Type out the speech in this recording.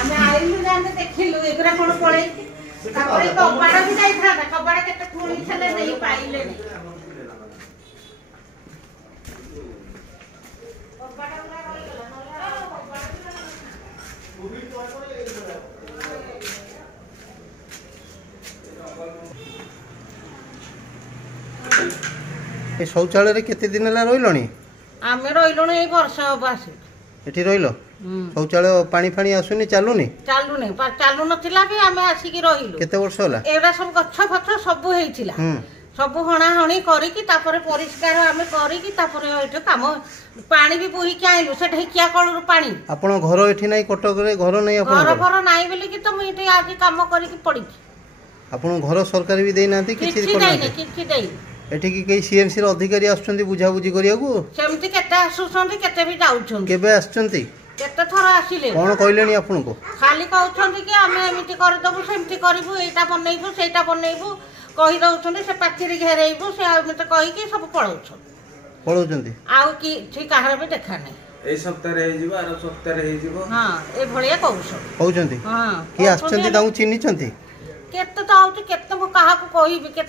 ଆମେ ଆଇଲୁ ଜାଣେ ଦେଖିଲୁ ଏଗୁରା କଣ ପଳେଇଛି ତାପରେ କବାଡ ବି ଯାଇଥାନ୍ତା କବାଡ କେତେ ଖୋଲିଥିଲେ ନେଇ ପାଇଲେନି କବାଡ ଗୁରା ରହିଗଲା ନହେଲେ କବାଡ ए शौचालय रे केते दिन ला रहिलणी आमे रहिलुनी ए वर्ष बासी एठी रहिलो शौचालय पानी फानी आसुनी चालुनी चालू नथिला भी आमे आसी की रहिलु केते वर्ष होला एरा सब गच्छ फछ सब हेइथिला सब हणा हणी करी की तापरे परिष्कार आमे करी की तापरे एठो काम पानी भी बोही के आइलु से ढेकिया कळरु पानी आपण घर एठी नाही कटक रे घर नाही आपण घर नाही बोली की तो मी आज काम करी की पड़ी आपण घर सरकार भी देई नांती किछि देई एठी की कई सीएमसी रो अधिकारी आछुंती बुझा बुझी करिया को सेमति केते आसुछंती केते भी जाउछंती केबे आछंती केते थरा आसिले कोन कहलेनी आपण को खाली कहउछंती कि आमे एमिति कर दबु सेमति करबु एटा बनैबु सेटा बनैबु कहि दउछंती से पाचिरी घेरेइबु से आमे त कहि कि सब पळौछंती आउ कि ठीक आहार भी देखा नै ए सप्ताह रे हेजिबो आरो सप्ताह रे हेजिबो हां ए भलिया कहउछंती हां कि आछंती ताऊ चिन्हिचंती केते त आउती केते मु काहा को कहिबि